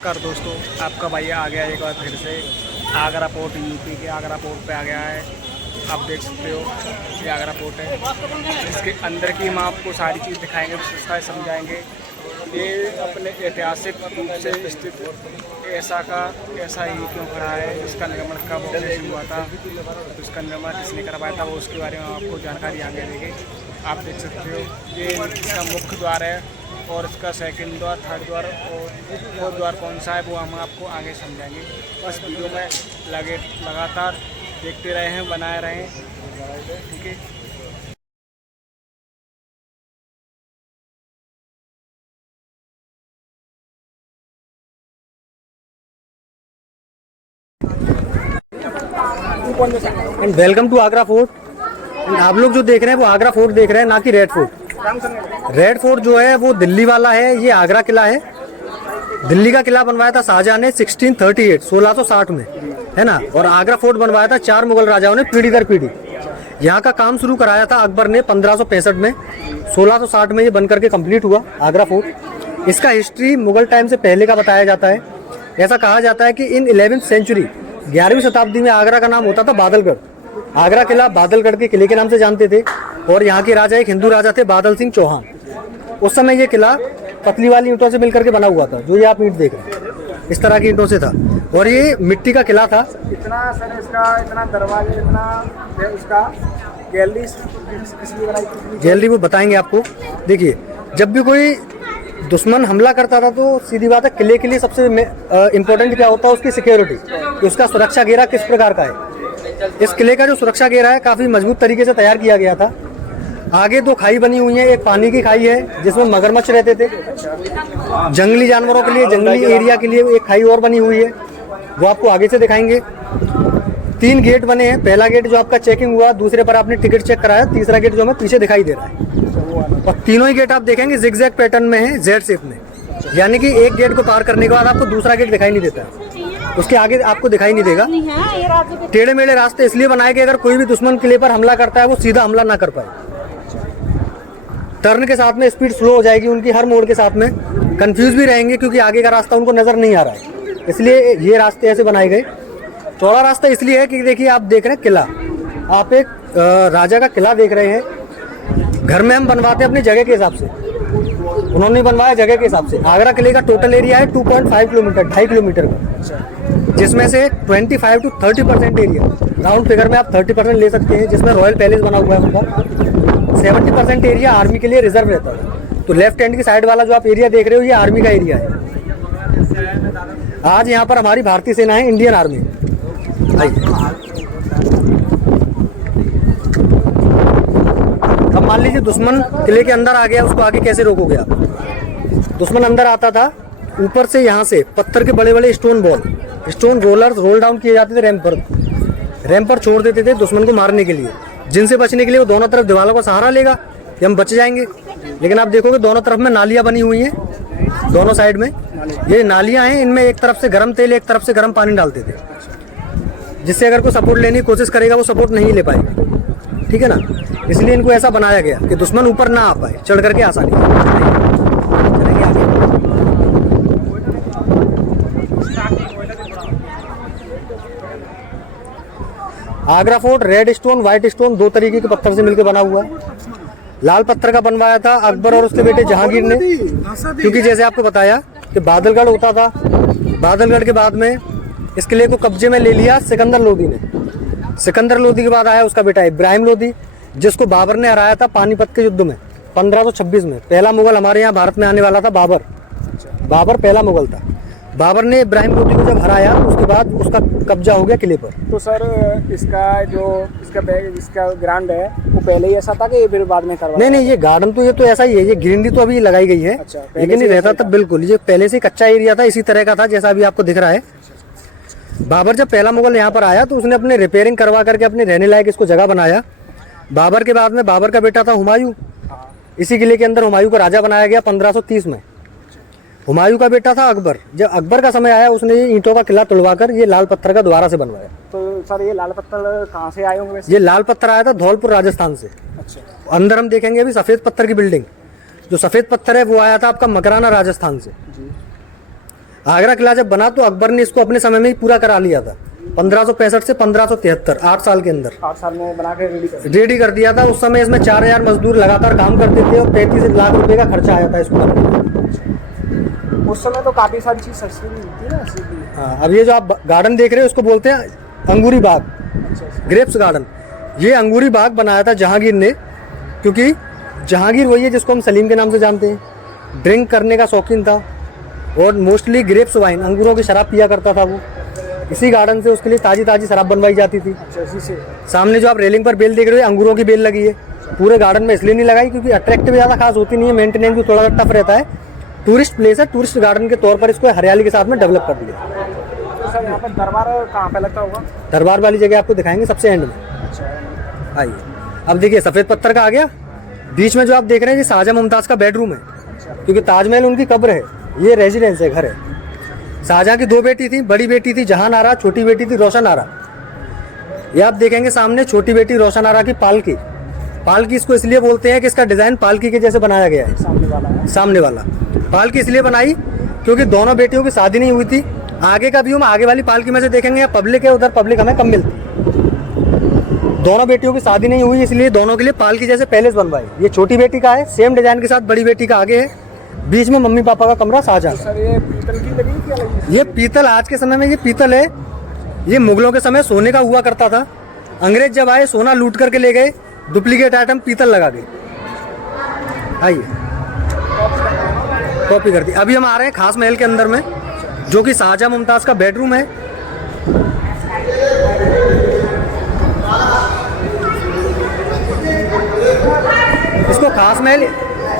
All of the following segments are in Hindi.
नमस्कार दोस्तों, आपका भाई आ गया एक बार फिर से आगरा पोर्ट। यूपी के आगरा पोर्ट पे आ गया है। आप देख सकते हो ये आगरा पोर्ट है। इसके अंदर की हम आपको सारी चीज़ दिखाएंगे, विशेषताएं समझाएंगे। ये अपने ऐतिहासिक रूप से स्थित ऐसा ही क्यों खड़ा है, इसका निर्माण कब कैसे हुआ था, इसका निर्माण किसने करवाया था, वो उसके बारे में आपको जानकारी आगे देंगे। आप देख सकते हो ये इसका मुख्य द्वार है और इसका सेकंड द्वार, थर्ड द्वार और फोर्थ द्वार कौन सा है वो हम आपको आगे समझाएंगे। बस वीडियो में लगातार देखते रहे हैं, बनाए रहें, ठीक है। And welcome to Agra fort. And आप लोग जो देख रहे हैं वो आगरा फोर्ट देख रहे हैं, ना कि रेड फोर्ट। रेड फोर्ट जो है वो दिल्ली वाला है, ये आगरा किला है। दिल्ली का किला बनवाया था शाहजहां ने 1660 में, है ना। और आगरा फोर्ट बनवाया था 4 मुगल राजाओं ने पीढ़ी दर पीढ़ी। यहाँ का काम शुरू कराया था अकबर ने 1565 में। 1660 में ये बनकर के कंप्लीट हुआ आगरा फोर्ट। इसका हिस्ट्री मुगल टाइम से पहले का बताया जाता है। ऐसा कहा जाता है कि इन 11वीं सेंचुरी 11वीं शताब्दी में आगरा का नाम होता था बादलगढ़। आगरा किला बादलगढ़ के किले के नाम से जानते थे। और यहाँ के राजा एक हिंदू राजा थे, बादल सिंह चौहान। उस समय ये किला पतली वाली ईंटों से मिलकर के बना हुआ था, जो ये आप ईंट देख रहे हैं, इस तरह की ईंटों से था। और ये मिट्टी का किला था। इतना सर इसका इतना दरवाजे, इतना उसका गैलरी वो बताएंगे आपको। देखिए, जब भी कोई दुश्मन हमला करता था तो सीधी बात है, किले के लिए सबसे इम्पोर्टेंट क्या होता है, उसकी सिक्योरिटी, कि उसका सुरक्षा घेरा किस प्रकार का है। इस किले का जो सुरक्षा घेरा है काफ़ी मजबूत तरीके से तैयार किया गया था। आगे 2 खाई बनी हुई है, एक पानी की खाई है जिसमें मगरमच्छ रहते थे। जंगली जानवरों के लिए, जंगली एरिया के लिए एक खाई और बनी हुई है, वो आपको आगे से दिखाएंगे। 3 गेट बने हैं। पहला गेट जो आपका चेकिंग हुआ, दूसरे पर आपने टिकट चेक कराया, तीसरा गेट जो हमें पीछे दिखाई दे रहा है। और तीनों ही गेट आप देखेंगे जिगजैग पैटर्न में है, जेड शेप में। यानी कि एक गेट को पार करने के बाद आपको दूसरा गेट दिखाई नहीं देता, उसके आगे आपको दिखाई नहीं देगा। टेढ़े मेढ़े रास्ते इसलिए बनाए कि अगर कोई भी दुश्मन किले पर हमला करता है वो सीधा हमला ना कर पाए। टर्न के साथ में स्पीड स्लो हो जाएगी उनकी, हर मोड़ के साथ में कंफ्यूज भी रहेंगे क्योंकि आगे का रास्ता उनको नजर नहीं आ रहा है। इसलिए ये रास्ते ऐसे बनाए गए। चौड़ा रास्ता इसलिए है कि देखिए, आप देख रहे हैं किला, आप एक राजा का किला देख रहे हैं। घर में हम बनवाते हैं अपनी जगह के हिसाब से, उन्होंने बनवाया जगह के हिसाब से। आगरा किले का टोटल एरिया है 2.5 किलोमीटर, 2.5 किलोमीटर का, जिसमें से 25 to 30% एरिया, राउंड फिगर में आप 30% ले सकते हैं, जिसमें रॉयल पैलेस बना हुआ है उनका। 70% एरिया आर्मी के लिए रिजर्व रहता है। तो लेफ्ट हैंड की साइड वाला जो आप एरिया देख रहे हो, ये आर्मी का एरिया है। आज यहाँ पर हमारी भारतीय सेना है, इंडियन आर्मी। अब मान लीजिए दुश्मन किले के अंदर आ गया, उसको आगे कैसे रोकोगे आप। दुश्मन अंदर आता था, ऊपर से यहाँ से पत्थर के बड़े बड़े स्टोन रोलर्स रोल डाउन किए जाते थे, रैंप पर छोड़ देते थे दुश्मन को मारने के लिए। जिनसे बचने के लिए वो दोनों तरफ दीवारों का सहारा लेगा कि हम बच जाएंगे। लेकिन आप देखोगे दोनों तरफ में नालियाँ बनी हुई हैं, दोनों साइड में ये नालियाँ हैं। इनमें एक तरफ से गर्म तेल, एक तरफ से गर्म पानी डालते थे, जिससे अगर कोई सपोर्ट लेने की कोशिश करेगा वो सपोर्ट नहीं ले पाएगा, ठीक है ना। इसलिए इनको ऐसा बनाया गया कि दुश्मन ऊपर ना आ पाए, चढ़ करके आसानी से। Agra fort red stone, white stone, 2 तरीके के पत्थर से मिलकर बना हुआ है। लाल पत्थर का बनवाया था अकबर और उसके बेटे जहांगीर ने, क्योंकि जैसे आपको बताया कि बादलगढ़ होता था। बादलगढ़ के बाद में इस किले को कब्जे में ले लिया सिकंदर लोदी ने। सिकंदर लोदी के बाद आया उसका बेटा इब्राहिम लोदी, जिसको बाबर ने हराया था पानीपत के युद्ध में 1526 में। पहला मुगल हमारे यहाँ भारत में आने वाला था बाबर पहला मुगल था। बाबर ने इब्राहिम लोदी को जब हराया, उसके बाद उसका कब्जा हो गया किले पर। तो सर इसका ग्राउंड है वो पहले ही ऐसा था कि फिर बाद में करवाया? नहीं, ये गार्डन तो ऐसा ही है। ये ग्रीनरी तो अभी लगाई गई है। अच्छा, लेकिन ये रहता था बिल्कुल, ये पहले से कच्चा एरिया था, इसी तरह का था जैसा अभी आपको दिख रहा है। बाबर जब पहला मुगल यहाँ पर आया तो उसने अपने रिपेयरिंग करवा करके अपने रहने लायक इसको जगह बनाया। बाबर के बाद में बाबर का बेटा था हुमायूं। इसी किले के अंदर हुमायूं को राजा बनाया गया 1530 में। हुमायूं का बेटा था अकबर। जब अकबर का समय आया, उसने ईंटों का किला तुड़वाकर ये लाल पत्थर का दोबारा से बनवाया। तो सर ये लाल पत्थर कहाँ से आए होंगे? ये लाल पत्थर आया था धौलपुर राजस्थान से। अच्छा। अंदर हम देखेंगे अभी सफेद पत्थर की बिल्डिंग, जो सफेद पत्थर है वो आया था आपका मकराना राजस्थान से। आगरा किला जब बना तो अकबर ने इसको अपने समय में ही पूरा करा लिया था, 1565 से 1573, 8 साल के अंदर 8 साल में बना के रेडी कर दिया था। उस समय इसमें 4000 मजदूर लगातार काम करते थे और 33 लाख रुपए का खर्चा आया था इसको बनाने में। उस समय तो काफ़ी सारी चीज़ सस्ती भी मिलती है ना, सीधी। हाँ, अब ये जो आप गार्डन देख रहे हो उसको बोलते हैं अंगूरी बाग, ग्रेप्स गार्डन। ये अंगूरी बाग बनाया था जहांगीर ने, क्योंकि जहांगीर वही है जिसको हम सलीम के नाम से जानते हैं। ड्रिंक करने का शौकीन था और मोस्टली ग्रेप्स वाइन, अंगूरों की शराब पिया करता था वो। इसी गार्डन से उसके लिए ताज़ी ताज़ी शराब बनवाई जाती थी। इसी से सामने जो आप रेलिंग पर बेल देख रहे हो अंगूरों की बेल लगी है। पूरे गार्डन में इसलिए नहीं लगाई क्योंकि अट्रैक्टिव ज़्यादा खास होती नहीं है, मेंटेनेंस भी थोड़ा सा टफ रहता है। टूरिस्ट प्लेस है, टूरिस्ट गार्डन के तौर पर इसको हरियाली के साथ में डेवलप कर दिया। तो सर यहाँ पर दरबार कहाँ पे लगता होगा? दरबार वाली जगह आपको दिखाएंगे सबसे एंड में। आइए, अब देखिए सफ़ेद पत्थर का आ गया। बीच में जो आप देख रहे हैं ये शाहजहां मुमताज़ का बेडरूम है, क्योंकि ताजमहल उनकी कब्र है, ये रेजिडेंस है, घर है। शाहजहां की 2 बेटी थी, बड़ी बेटी थी जहान आरा, छोटी बेटी थी रोशन आरा। ये आप देखेंगे सामने छोटी बेटी रोशन आरा की पालकी। पालकी इसको इसलिए बोलते हैं कि इसका डिज़ाइन पालकी के जैसे बनाया गया है। सामने वाला पालकी इसलिए बनाई क्योंकि दोनों बेटियों की शादी नहीं हुई थी। आगे का व्यू में आगे वाली पालकी में से देखेंगे, पब्लिक है, उधर पब्लिक हमें कम मिलती। दोनों बेटियों की शादी नहीं हुई, इसलिए दोनों के लिए पालकी जैसे पैलेस बनवाए। ये छोटी बेटी का है, सेम डिजाइन के साथ बड़ी बेटी का आगे है। बीच में मम्मी पापा का कमरा शाहजहां। सर ये पीतल की लगी क्या लगी? ये पीतल आज के समय में ये पीतल है। ये मुगलों के समय सोने का हुआ करता था। अंग्रेज जब आए सोना लूट करके ले गए, डुप्लीकेट आइटम पीतल लगा गए। आइए, कॉपी कर दी। अभी हम आ रहे हैं खास महल के अंदर में, जो कि शाहजहां मुमताज़ का बेडरूम है। इसको खास महल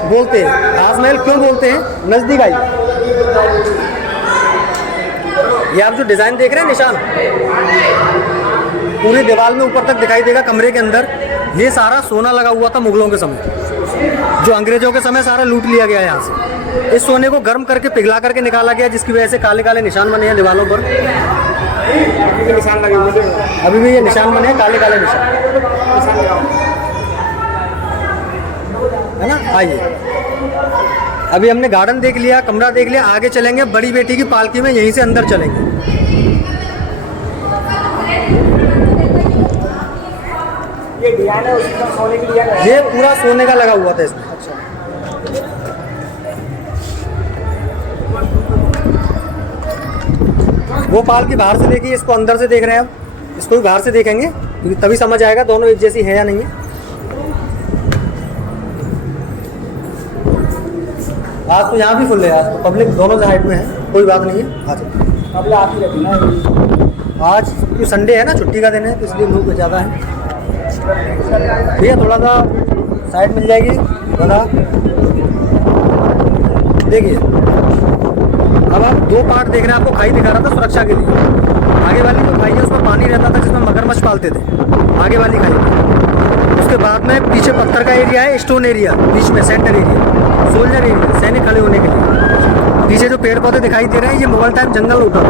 बोलते हैं। खास महल क्यों बोलते हैं? नजदीक आई, ये आप जो डिजाइन देख रहे हैं, निशान पूरी दीवार में ऊपर तक दिखाई देगा कमरे के अंदर। ये सारा सोना लगा हुआ था मुगलों के समय, जो अंग्रेजों के समय सारा लूट लिया गया यहाँ से। इस सोने को गर्म करके पिघला करके निकाला गया, जिसकी वजह से काले काले निशान बने हैं दीवारों पर। निशान लगे हुए हैं, अभी भी ये निशान बने हैं, काले काले निशान, है ना। आइए, अभी हमने गार्डन देख लिया, कमरा देख लिया, आगे चलेंगे बड़ी बेटी की पालकी में, यहीं से अंदर चलेंगे। ये डिजाइन है उसका सोने की डिजाइन है। ये पूरा सोने का लगा हुआ था इसमें। वो पालकी बाहर से देखिए, इसको अंदर से देख रहे हैं। अब इसको भी बाहर से देखेंगे क्योंकि तभी समझ आएगा दोनों एक जैसी है या नहीं है। आज तो यहाँ भी फुल है, आज तो पब्लिक दोनों साइड में है, कोई बात नहीं है। आज अभी आती रहती ना, आज क्योंकि संडे है ना, छुट्टी का दिन है, तो इसलिए लोग ज़्यादा हैं। भैया थोड़ा सा साइड मिल जाएगी, बना देखिए। अब आप 2 पार्ट देख रहे हैं, आपको खाई दिखा रहा था सुरक्षा के लिए। आगे वाली जो खाई है उसमें पानी रहता था, जिसमें मगरमच्छ पालते थे, आगे वाली खाई। उसके बाद में पीछे पत्थर का एरिया है, स्टोन एरिया, बीच में सेंटर एरिया, सोल्जर एरिया, सैनिक खड़े होने के लिए। पीछे जो पेड़ पौधे दिखाई दे रहे हैं, ये मुगल टाइम जंगल होता था,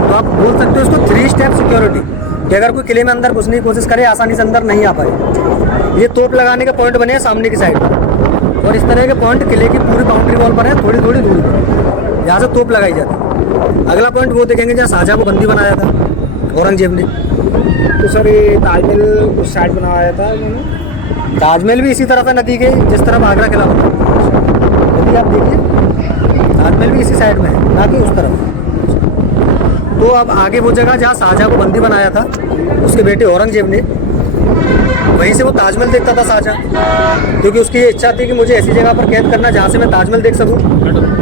तो आप बोल सकते हो इसको 3 स्टेप सिक्योरिटी, कि अगर कोई किले में अंदर घुसने की कोशिश करे आसानी से अंदर नहीं आ पाए। ये तोप लगाने के पॉइंट बने हैं सामने की साइड पर, और इस तरह के पॉइंट किले की पूरी बाउंड्री वॉल पर है, थोड़ी थोड़ी दूरी पर, यहाँ से तोप लगाई जाती है। अगला पॉइंट वो देखेंगे जहाँ शाहजहां को बंदी बनाया था औरंगजेब ने। तो सर ये ताजमहल उस साइड बनवाया था उन्होंने? ताजमहल भी इसी तरफ है नदी के, जिस तरफ आगरा किला बना। यदि आप देखिए ताजमहल भी इसी साइड में है, ना कि उस तरफ। तो अब आगे वो जगह जहाँ शाहजहां को बंदी बनाया था उसके बेटे औरंगजेब ने, वहीं से वो ताजमहल देखता था शाहजहां, क्योंकि उसकी ये इच्छा थी कि मुझे ऐसी जगह पर कैद करना जहाँ से मैं ताजमहल देख सकूँ।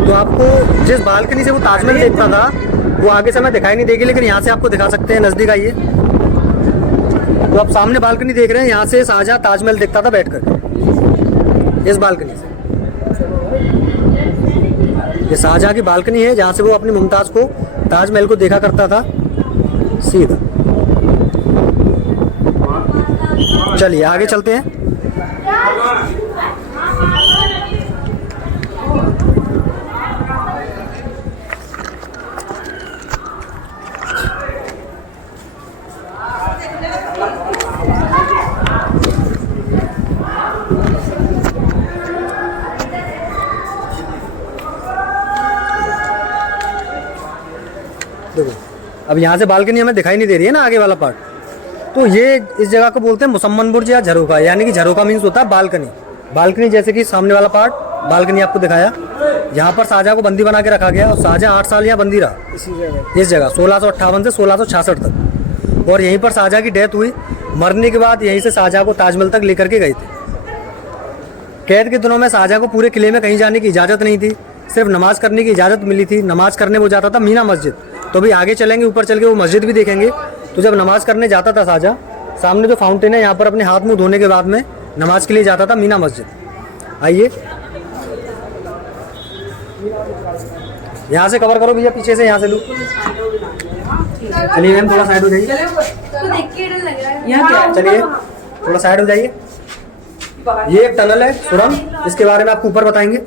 तो आपको जिस बालकनी से वो ताजमहल देखता था वो आगे से मैं दिखाई नहीं देगी, लेकिन यहाँ से आपको दिखा सकते हैं, नज़दीक आइए। तो आप सामने बालकनी देख रहे हैं, यहाँ से शाहजहां ताजमहल देखता था बैठकर, इस बालकनी से। ये शाहजहां की बालकनी है जहाँ से वो अपनी मुमताज़ को, ताजमहल को देखा करता था सीधा। चलिए आगे चलते हैं। देखो अब यहाँ से बालकनी हमें दिखाई नहीं दे रही है ना, आगे वाला पार्ट। तो ये इस जगह को बोलते हैं मुसम्मन बुर्ज या झरोखा, यानी कि झरोखा मीन्स होता है बालकनी। बालकनी जैसे कि सामने वाला पार्ट बालकनी आपको दिखाया, यहाँ पर शाहजहाँ को बंदी बना के रखा गया और शाहजहाँ 8 साल यहाँ बंदी रहा इस जगह 1658 से 1666 तक। और यहीं पर शाहजहाँ की डेथ हुई। मरने के बाद यहीं से शाहजहाँ को ताजमहल तक लेकर के गए थे। कैद के दिनों में शाहजहाँ को पूरे किले में कहीं जाने की इजाज़त नहीं थी, सिर्फ नमाज करने की इजाज़त मिली थी। नमाज करने वो जाता था मीना मस्जिद। तो अभी आगे चलेंगे, ऊपर चल के वो मस्जिद भी देखेंगे। तो जब नमाज करने जाता था शाहजहाँ, सामने जो फाउंटेन है यहाँ पर अपने हाथ मुंह धोने के बाद में नमाज के लिए जाता था मीना मस्जिद। आइए यहाँ से कवर करो भैया, पीछे से यहाँ से लूँ। चलिए मैम थोड़ा साइड हो जाइए, चलिए थोड़ा साइड हो जाइए। ये एक टनल है सुरंग, इसके बारे में आपको ऊपर बताएंगे।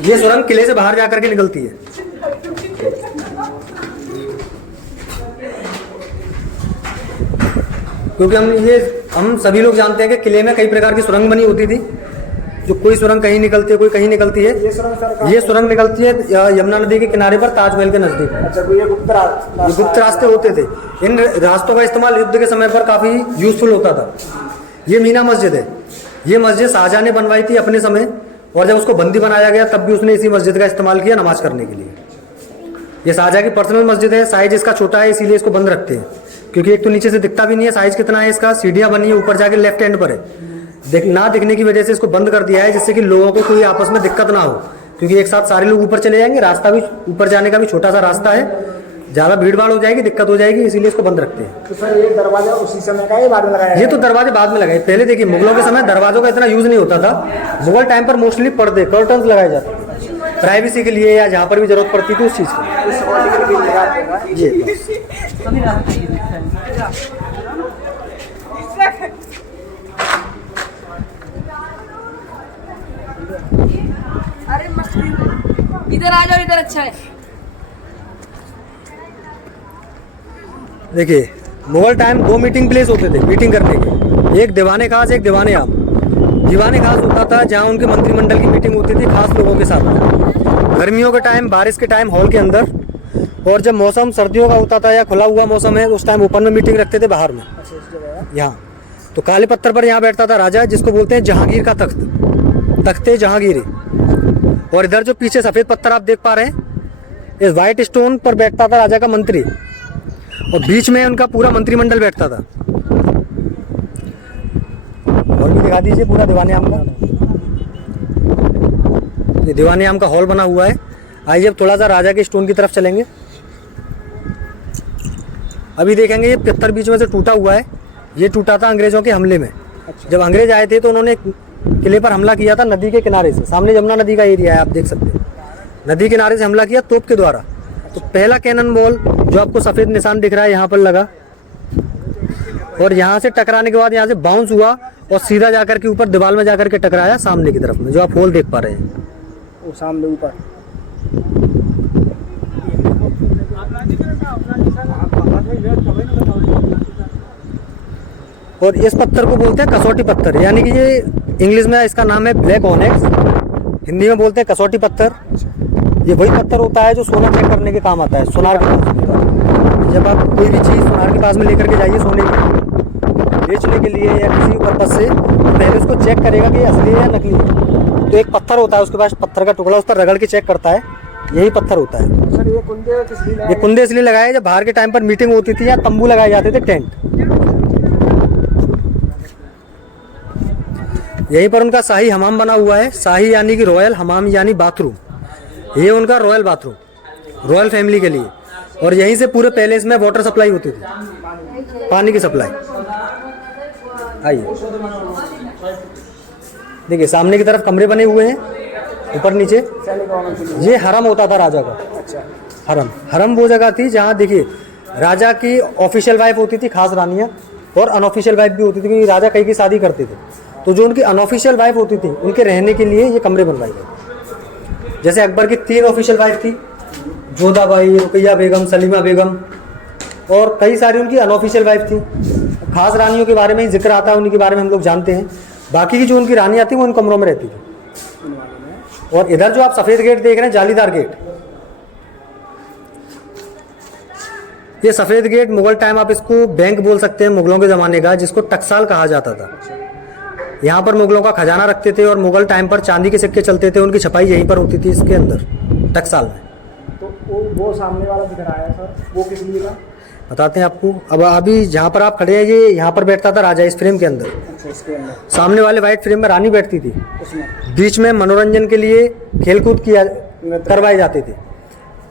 ये सुरंग किले से बाहर जाकर के निकलती है। क्योंकि हम सभी लोग जानते हैं कि किले में कई प्रकार की सुरंग बनी होती थी, जो कोई सुरंग कहीं निकलती है, कोई कहीं निकलती है। ये सुरंग निकलती है यमुना नदी के किनारे पर ताजमहल के नजदीक। अच्छा, ये गुप्त रास्ते होते थे। इन रास्तों का इस्तेमाल युद्ध के समय पर काफी यूजफुल होता था। ये मीना मस्जिद है। ये मस्जिद शाहजहाँ ने बनवाई थी अपने समय, और जब उसको बंदी बनाया गया तब भी उसने इसी मस्जिद का इस्तेमाल किया नमाज करने के लिए। ये शाहजहाँ की पर्सनल मस्जिद है। साइज इसका छोटा है, इसीलिए इसको बंद रखते हैं, क्योंकि एक तो नीचे से दिखता भी नहीं है साइज कितना है इसका। सीढ़ियाँ बनी है, ऊपर जाके लेफ्ट हैंड पर है। ना दिखने की वजह से इसको बंद कर दिया है, जिससे कि लोगों को कोई आपस में दिक्कत ना हो, क्योंकि एक साथ सारे लोग ऊपर चले जाएंगे। रास्ता भी ऊपर जाने का भी छोटा सा रास्ता है, ज़्यादा भीड़ भाड़ हो जाएगी, दिक्कत हो जाएगी, इसीलिए इसको बंद रखते हैं। तो सर ये दरवाजा उसी समय का है, बाद में लगाया? ये तो दरवाजे बाद में लगाए। पहले देखिए मुगलों के समय दरवाजों का इतना यूज नहीं होता था। मुगल टाइम पर मोस्टली पर्दे कर्टन्स लगाए जाते थे प्राइवेसी के लिए, या जहाँ पर भी जरूरत पड़ती थी उस चीज़ की। जी अरे मस्त, इधर आ जाओ, इधर अच्छा है। देखिए मुगल टाइम 2 मीटिंग प्लेस होते थे मीटिंग करने के, एक दीवाने खास, एक दीवाने आम। दीवाने खास होता था जहाँ उनके मंत्रिमंडल की मीटिंग होती थी खास लोगों के साथ। गर्मियों के टाइम, बारिश के टाइम हॉल के अंदर, और जब मौसम सर्दियों का होता था या खुला हुआ मौसम है उस टाइम ओपन में मीटिंग रखते थे बाहर में यहाँ। तो काले पत्थर पर यहाँ बैठता था राजा, जिसको बोलते हैं जहांगीर का तख्त, तख्ते जहांगीरी। और इधर जो पीछे सफ़ेद पत्थर आप देख पा रहे हैं, इस वाइट स्टोन पर बैठता था राजा का मंत्री, और बीच में उनका पूरा मंत्रिमंडल बैठता था। और भी दिखा दीजिए पूरा दीवाने आम का। ये दीवाने आम का हॉल बना हुआ है। आइए अब थोड़ा सा राजा के स्टोन की तरफ चलेंगे। अभी देखेंगे ये पत्थर बीच में से टूटा हुआ है। ये टूटा था अंग्रेजों के हमले में। जब अंग्रेज आए थे तो उन्होंने किले पर हमला किया था नदी के किनारे से। सामने यमुना नदी का एरिया है, आप देख सकते हैं। नदी किनारे से हमला किया तोप के द्वारा। तो पहला कैनन बॉल जो आपको सफ़ेद निशान दिख रहा है यहाँ पर लगा, और यहाँ से टकराने के बाद यहाँ से बाउंस हुआ और सीधा जाकर के ऊपर दीवार में जाकर के टकराया सामने की तरफ में, जो आप होल देख पा रहे हैं वो सामने ऊपर। और इस पत्थर को बोलते हैं कसौटी पत्थर, यानी कि ये इंग्लिश में इसका नाम है ब्लैक ऑनेक्स, हिंदी में बोलते हैं कसौटी पत्थर। ये वही पत्थर होता है जो सोना चेक करने के काम आता है, सोनार के पास। जब आप कोई भी चीज़ सोनार के पास में लेकर के जाइए सोने की बेचने के लिए या किसी पर्पज से, तो पहले उसको चेक करेगा कि असली है या नकली है। तो एक पत्थर होता है उसके पास, पत्थर का टुकड़ा, उस पर रगड़ के चेक करता है, यही पत्थर होता है। सर ये कुंदे किस लिए? ये कुंदे इसलिए लगाए जब बाहर के टाइम पर मीटिंग होती थी या तंबू लगाए जाते थे, टेंट। यहीं पर उनका शाही हमाम बना हुआ है। शाही यानी कि रॉयल, हमाम यानी बाथरूम। ये उनका रॉयल बाथरूम, रॉयल फैमिली के लिए। और यहीं से पूरे पैलेस में वाटर सप्लाई होती थी, पानी की सप्लाई। आइए देखिए सामने की तरफ कमरे बने हुए हैं ऊपर नीचे। ये हरम होता था राजा का। हरम, हरम वो जगह थी जहाँ देखिए राजा की ऑफिशियल वाइफ होती थी, खास रानियाँ, और अनऑफिशियल वाइफ भी होती थी, क्योंकि राजा कई की शादी करते थे। तो जो उनकी अनऑफिशियल वाइफ होती थी उनके रहने के लिए ये कमरे बनवाए गए। जैसे अकबर की 3 ऑफिशियल वाइफ थी, जोधाबाई, रुकैया बेगम, सलीमा बेगम, और कई सारी उनकी अनऑफिशियल वाइफ थी। खास रानियों के बारे में ही जिक्र आता है, उनके बारे में हम लोग जानते हैं। बाकी की जो उनकी रानियाँ थी वो उन कमरों में रहती थी। और इधर जो आप सफ़ेद गेट देख रहे हैं, जालीदार गेट, ये सफ़ेद गेट मुगल टाइम आप इसको बैंक बोल सकते हैं, मुगलों के ज़माने का, जिसको टकसाल कहा जाता था। यहाँ पर मुगलों का खजाना रखते थे और मुगल टाइम पर चांदी के सिक्के चलते थे, उनकी छपाई यहीं पर होती थी, इसके अंदर टकसाल में। तो वो सामने वाला दिख रहा है सर, वो किस लिए था? बताते हैं आपको। अब अभी जहाँ पर आप खड़े हैं, ये यहाँ पर बैठता था राजा, इस फ्रेम के अंदर। अच्छा, इसके अंदर सामने वाले वाइट फ्रेम में रानी बैठती थी। उसमें बीच में मनोरंजन के लिए खेलकूद करवाए जाते थे,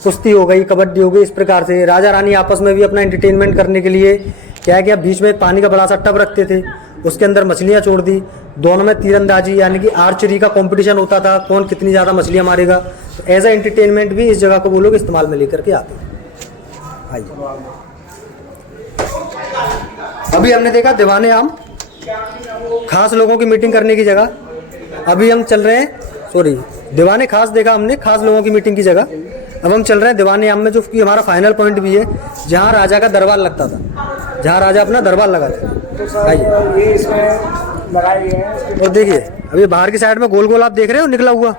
कुश्ती हो गई, कबड्डी हो गई, इस प्रकार से राजा रानी आपस में भी अपना एंटरटेनमेंट करने के लिए क्या है कि बीच में एक पानी का बड़ा सा टब रखते थे, उसके अंदर मछलियाँ छोड़ दी, दोनों में तीरंदाजी यानी कि आर्चरी का कंपटीशन होता था, कौन कितनी ज़्यादा मछलियाँ मारेगा। तो एज अ एंटरटेनमेंट भी इस जगह को वो लोग इस्तेमाल में लेकर के आते हैं। आइए, अभी हमने देखा दीवाने आम, खास लोगों की मीटिंग करने की जगह। अभी हम चल रहे हैं, सॉरी, दीवाने खास देखा हमने, खास लोगों की मीटिंग की जगह। अब हम चल रहे हैं दीवाने आम में, जो कि हमारा फाइनल पॉइंट भी है, जहाँ राजा का दरबार लगता था, जहाँ राजा अपना दरबार लगाते थे। तो सर ये इसमें लगाए गए हैं। और देखिए अभी बाहर की साइड में गोल गोल आप देख रहे हो निकला हुआ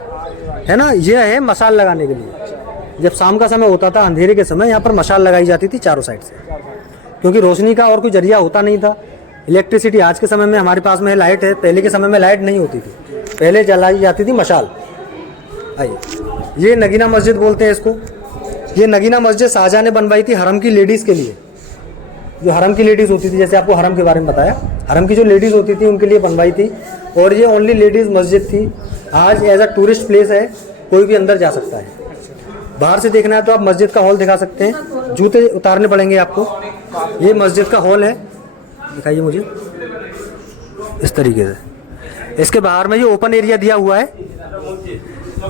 है ना, ये है मशाल लगाने के लिए। जब शाम का समय होता था, अंधेरे के समय, यहाँ पर मशाल लगाई जाती थी चारों साइड से, क्योंकि रोशनी का और कोई जरिया होता नहीं था। इलेक्ट्रिसिटी आज के समय में हमारे पास में लाइट है, पहले के समय में लाइट नहीं होती थी, पहले जलाई जाती थी मशाल। आइए, ये नगीना मस्जिद बोलते हैं इसको। ये नगीना मस्जिद शाहजहां ने बनवाई थी हरम की लेडीज़ के लिए। जो हरम की लेडीज़ होती थी, जैसे आपको हरम के बारे में बताया, हरम की जो लेडीज़ होती थी उनके लिए बनवाई थी, और ये ओनली लेडीज़ मस्जिद थी। आज एज अ टूरिस्ट प्लेस है, कोई भी अंदर जा सकता है। बाहर से देखना है तो आप मस्जिद का हॉल दिखा सकते हैं, जूते उतारने पड़ेंगे आपको। ये मस्जिद का हॉल है, दिखाइए मुझे इस तरीके से। इसके बाहर में ये ओपन एरिया दिया हुआ है,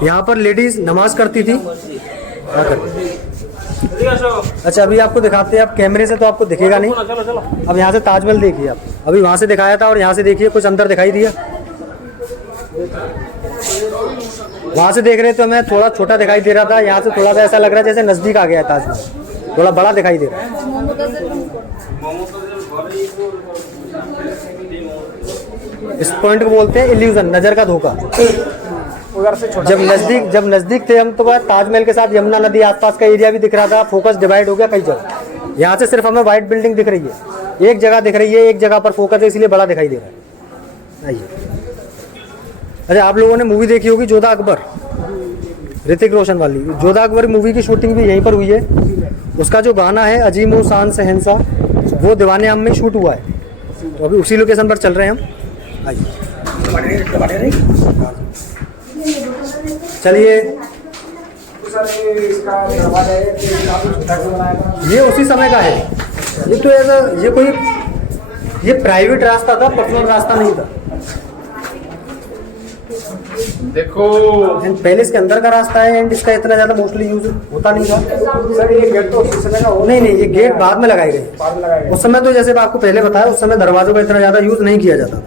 यहाँ पर लेडीज़ नमाज करती थी। अच्छा, अभी आपको दिखाते हैं, आप कैमरे से तो आपको दिखेगा नहीं। अब यहाँ से ताजमहल देखिए आप, अभी वहाँ से दिखाया था और यहाँ से देखिए, कुछ अंदर दिखाई दिया। वहाँ से देख रहे तो हमें थोड़ा छोटा दिखाई दे रहा था, यहाँ से थोड़ा सा ऐसा लग रहा है जैसे नज़दीक आ गया है ताजमहल, थोड़ा बड़ा दिखाई दे रहा है। इस पॉइंट को बोलते हैं इल्यूजन, नज़र का धोखा। उधर से छोटा, जब नज़दीक थे हम तो ताजमहल के साथ यमुना नदी आसपास का एरिया भी दिख रहा था, फोकस डिवाइड हो गया कई जगह। यहाँ से सिर्फ हमें वाइट बिल्डिंग दिख रही है, एक जगह दिख रही है, एक जगह पर फोकस है, इसलिए बड़ा दिखाई दे रहा है। आइए, अच्छा, आप लोगों ने मूवी देखी होगी जोधा अकबर, ऋतिक रोशन वाली। जोधा अकबर मूवी की शूटिंग भी यहीं पर हुई है। उसका जो गाना है अजीम व शान शहंशाह, वो दीवाने आम में शूट हुआ है। तो अभी उसी लोकेशन पर चल रहे हैं हम। आइए, चलिए। ये उसी समय का है, ये तो ऐसा, ये प्राइवेट रास्ता था, पर्सनल रास्ता नहीं था। देखो, पहले इसके अंदर का रास्ता है, एंड इसका इतना ज्यादा मोस्टली यूज होता नहीं था। सर ये गेट तो उस समय का हो, नहीं, ये गेट बाद में लगाए गए। बाद में लगाए गए। उस समय तो जैसे आपको पहले बताया, उस समय दरवाजों का इतना ज्यादा यूज नहीं किया जाता।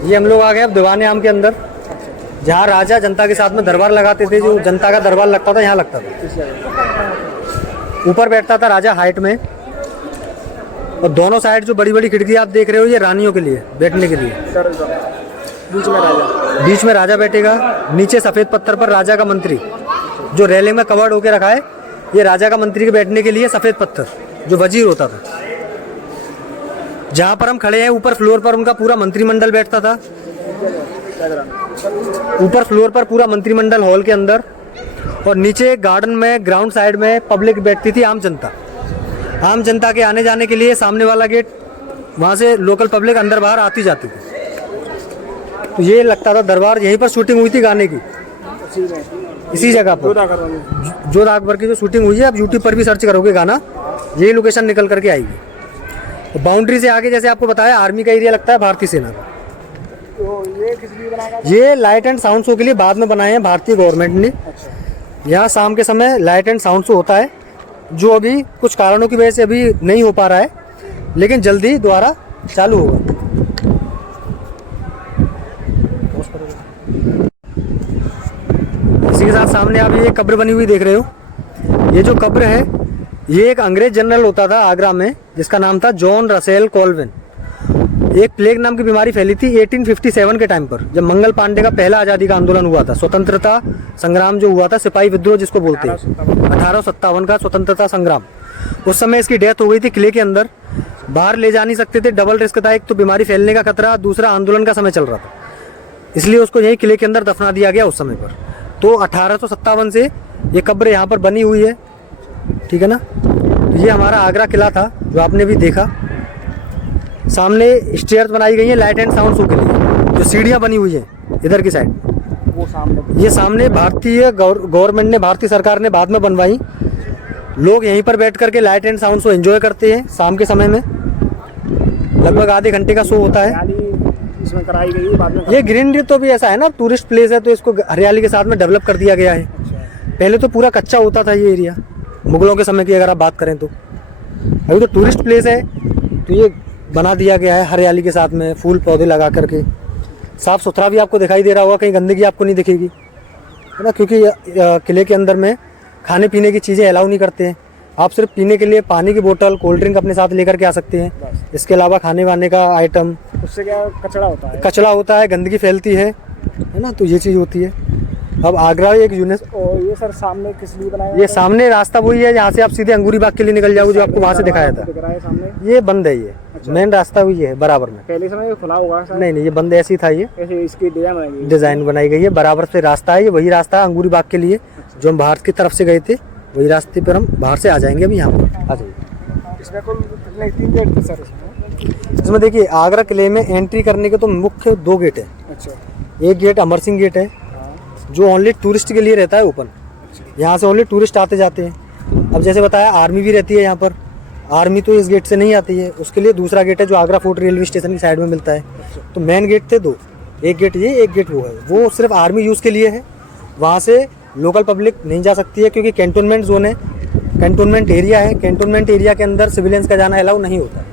ये हम लोग आ गए अब दीवाने आम के अंदर, जहाँ राजा जनता के साथ में दरबार लगाते थे। जो जनता का दरबार लगता था, यहाँ लगता था। ऊपर बैठता था राजा हाइट में, और दोनों साइड जो बड़ी बड़ी खिड़की आप देख रहे हो, ये रानियों के लिए बैठने के लिए। बीच में राजा बैठेगा, नीचे सफ़ेद पत्थर पर राजा का मंत्री, जो रेलिंग में कवर्ड होके रखा है, ये राजा का मंत्री के बैठने के लिए सफ़ेद पत्थर, जो वजीर होता था। जहाँ पर हम खड़े हैं, ऊपर फ्लोर पर उनका पूरा मंत्रिमंडल बैठता था। ऊपर फ्लोर पर पूरा मंत्रिमंडल हॉल के अंदर, और नीचे गार्डन में, ग्राउंड साइड में पब्लिक बैठती थी, आम जनता। आम जनता के आने जाने के लिए सामने वाला गेट, वहाँ से लोकल पब्लिक अंदर बाहर आती जाती थी। तो ये लगता था दरबार। यहीं पर शूटिंग हुई थी गाने की, इसी जगह पर जोधा अकबर की जो शूटिंग हुई है। आप यूट्यूब पर भी सर्च करोगे गाना, यही लोकेशन निकल करके आएगी। तो बाउंड्री से आगे, जैसे आपको बताया, आर्मी का एरिया लगता है, भारतीय सेना का। तो ये किस लिए बनाया? ये लाइट एंड साउंड शो के लिए बाद में बनाए हैं भारतीय गवर्नमेंट ने। यहाँ शाम के समय लाइट एंड साउंड शो होता है, जो अभी कुछ कारणों की वजह से अभी नहीं हो पा रहा है, लेकिन जल्दी दोबारा चालू होगा। इसी के साथ सामने आप ये कब्र बनी हुई देख रहे हो। ये जो कब्र है ये एक अंग्रेज जनरल होता था आगरा में, जिसका नाम था जॉन रसेल कोल्विन। एक प्लेग नाम की बीमारी फैली थी 1857 के टाइम पर, जब मंगल पांडे का पहला आज़ादी का आंदोलन हुआ था, स्वतंत्रता संग्राम जो हुआ था, सिपाही विद्रोह जिसको बोलते हैं, 1857 का स्वतंत्रता संग्राम। उस समय इसकी डेथ हो गई थी किले के अंदर, बाहर ले जा नहीं सकते थे, डबल रिस्क था, एक तो बीमारी फैलने का खतरा, दूसरा आंदोलन का समय चल रहा था, इसलिए उसको यही किले के अंदर दफना दिया गया उस समय पर। तो 1857 से ये कब्र यहाँ पर बनी हुई है, ठीक है ना। तो ये हमारा आगरा किला था जो आपने भी देखा। सामने स्टेयर्स बनाई गई हैं लाइट एंड साउंड शो के लिए, जो सीढ़ियाँ बनी हुई हैं इधर की साइड, वो सामने ये सामने भारतीय गवर्नमेंट ने, भारतीय सरकार ने बाद में बनवाई। लोग यहीं पर बैठ करके light and sound show enjoy करते हैं शाम के समय में, लगभग आधे घंटे का शो होता है। हरियाली इसमें कराई गई बाद में। ये ग्रीनरी तो भी ऐसा है ना, टूरिस्ट प्लेस है तो इसको हरियाली के साथ में डेवलप कर दिया गया है। पहले तो पूरा कच्चा होता था ये एरिया, मुगलों के समय की अगर आप बात करें तो। अभी तो टूरिस्ट प्लेस है तो ये बना दिया गया है हरियाली के साथ में, फूल पौधे लगा करके। साफ़ सुथरा भी आपको दिखाई दे रहा होगा, कहीं गंदगी आपको नहीं दिखेगी, है ना, क्योंकि किले के अंदर में खाने पीने की चीज़ें अलाउ नहीं करते हैं। आप सिर्फ पीने के लिए पानी की बोतल, कोल्ड ड्रिंक अपने साथ लेकर के आ सकते हैं। इसके अलावा खाने वाने का आइटम, उससे क्या कचरा होता है, कचरा होता है, गंदगी फैलती है ना, तो ये चीज़ होती है। अब आगरा एक यूनेस्को, और ये सर सामने किस लिए बनाया? ये सामने रास्ता वही है जहाँ से आप सीधे अंगूरी बाग के लिए निकल जाओगे, जो आपको वहाँ से दिखाया था। दिख रहा है सामने, ये बंद है, ये मेन रास्ता वही है बराबर में। पहले समय खुला हुआ है? नहीं, ये बंद ऐसी था, ये ऐसे इसकी डिजाइन बनाई गई है, बराबर से रास्ता है, ये वही रास्ता है अंगूरी बाग के लिए जो हम बाहर की तरफ से गए थे, वही रास्ते पर हम बाहर से आ जाएंगे। अभी यहाँ पर आ जाइए। इसमें कुल कितने 3 गेट थे सर इसमें? इसमें देखिए आगरा किले में एंट्री करने के तो मुख्य 2 गेट है। अच्छा, एक गेट अमर सिंह गेट है जो ओनली टूरिस्ट के लिए रहता है ओपन, यहाँ से ओनली टूरिस्ट आते जाते हैं। अब जैसे बताया आर्मी भी रहती है यहाँ पर, आर्मी तो इस गेट से नहीं आती है, उसके लिए दूसरा गेट है जो आगरा फोर्ट रेलवे स्टेशन की साइड में मिलता है। तो मेन गेट थे 2, एक गेट ये, एक गेट वो है, वो सिर्फ आर्मी यूज़ के लिए है, वहाँ से लोकल पब्लिक नहीं जा सकती है क्योंकि कैंटोनमेंट जोन है, कैंटोनमेंट एरिया है, कैंटोनमेंट एरिया के अंदर सिविलियंस का जाना अलाउ नहीं होता है।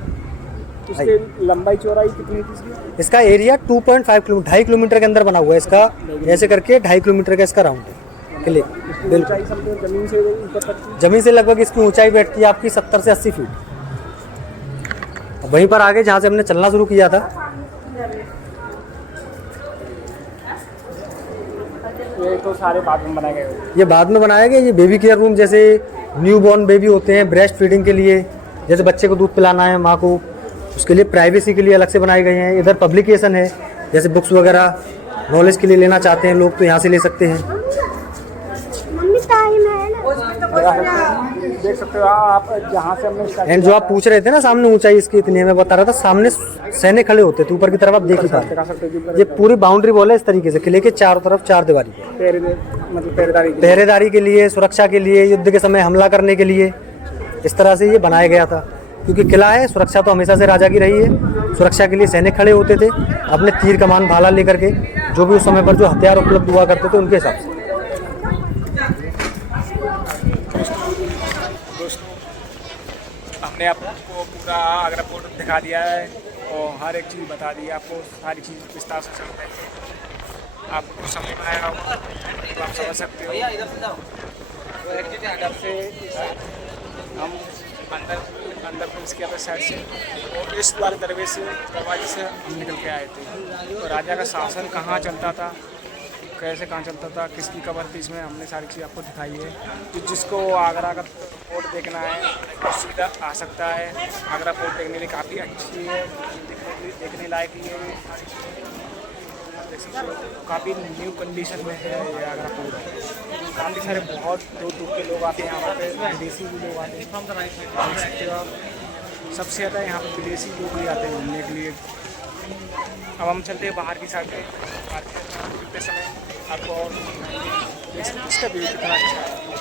इसकी लंबाई चौड़ाई कितनी थी इसकी? इसका एरिया 2.5 किलोमीटर, 2.5 किलोमीटर के अंदर बना हुआ है इसका, ऐसे करके 2.5 किलोमीटर का इसका राउंड है किले। बिल्कुल ऊंचाई समझो जमीन से ऊपर तक की? जमीन से लगभग इसकी ऊंचाई बैठती है आपकी 70 से 80 फीट। वहीं पर आगे जहाँ से हमने चलना शुरू किया था, ये तो सारे बाद में बनाए गए? ये बाद में बनाया गया। ये बेबी केयर रूम, जैसे न्यू बॉर्न बेबी होते हैं, ब्रेस्ट फीडिंग के लिए, जैसे बच्चे को दूध पिलाना है माँ को, उसके लिए प्राइवेसी के लिए अलग से बनाए गए हैं। इधर पब्लिकेशन है, जैसे बुक्स वगैरह नॉलेज के लिए लेना चाहते हैं लोग तो यहाँ से ले सकते हैं। देख सकते हो आप जहाँ से हमने स्टार्ट एंड जो आप पूछ रहे थे ना सामने ऊंचाई इसकी इतनी है, मैं बता रहा था सामने सैनिक खड़े होते थे ऊपर की तरफ, आप देख ही पा रहे हैं। ये पूरी बाउंड्री वॉल है इस तरीके से, किले के चारों तरफ 4 दीवारी मतलब पहरेदारी के लिए, सुरक्षा के लिए, युद्ध के समय हमला करने के लिए, इस तरह से ये बनाया गया था। क्योंकि किला है, सुरक्षा तो हमेशा से राजा की रही है, सुरक्षा के लिए सैनिक खड़े होते थे अपने तीर कमान भाला लेकर के, जो भी उस समय पर जो हथियार उपलब्ध हुआ करते थे उनके हिसाब से। हमने आपको पूरा आगरा फोर्ट दिखा दिया है और हर एक चीज़ बता दी है आपको, सारी चीज़ विस्तार से समझाएंगे, आपको समझ में आया होगा तो आप समझ सकते हो। इधर से हम अंदर पुलिस के अदर साइड से और इस वाले दरवाजे से हम निकल के आए थे। तो राजा का शासन कहाँ चलता था, कैसे कहाँ चलता था, किसकी कबर थी, इसमें हमने सारी चीज़ आपको दिखाई है। तो जिसको आगरा का फोर्ट देखना है वो सीधा आ सकता है। आगरा फोर्ट देखने के लिए काफ़ी अच्छी है, देखने लायक ही है, देख सकते हो। काफ़ी न्यू कंडीशन में है ये आगरा फोर्ट। काफ़ी सारे बहुत दूर दूर के लोग आते हैं यहाँ पे, विदेशी भी लोग आते हैं, देख सकते हो आप। सबसे ज़्यादा यहाँ पर विदेशी लोग भी आते हैं घूमने के लिए। अब हम चलते हैं बाहर की साइड पे, बाहर के समय आपको और इसका व्यू कितना अच्छा है।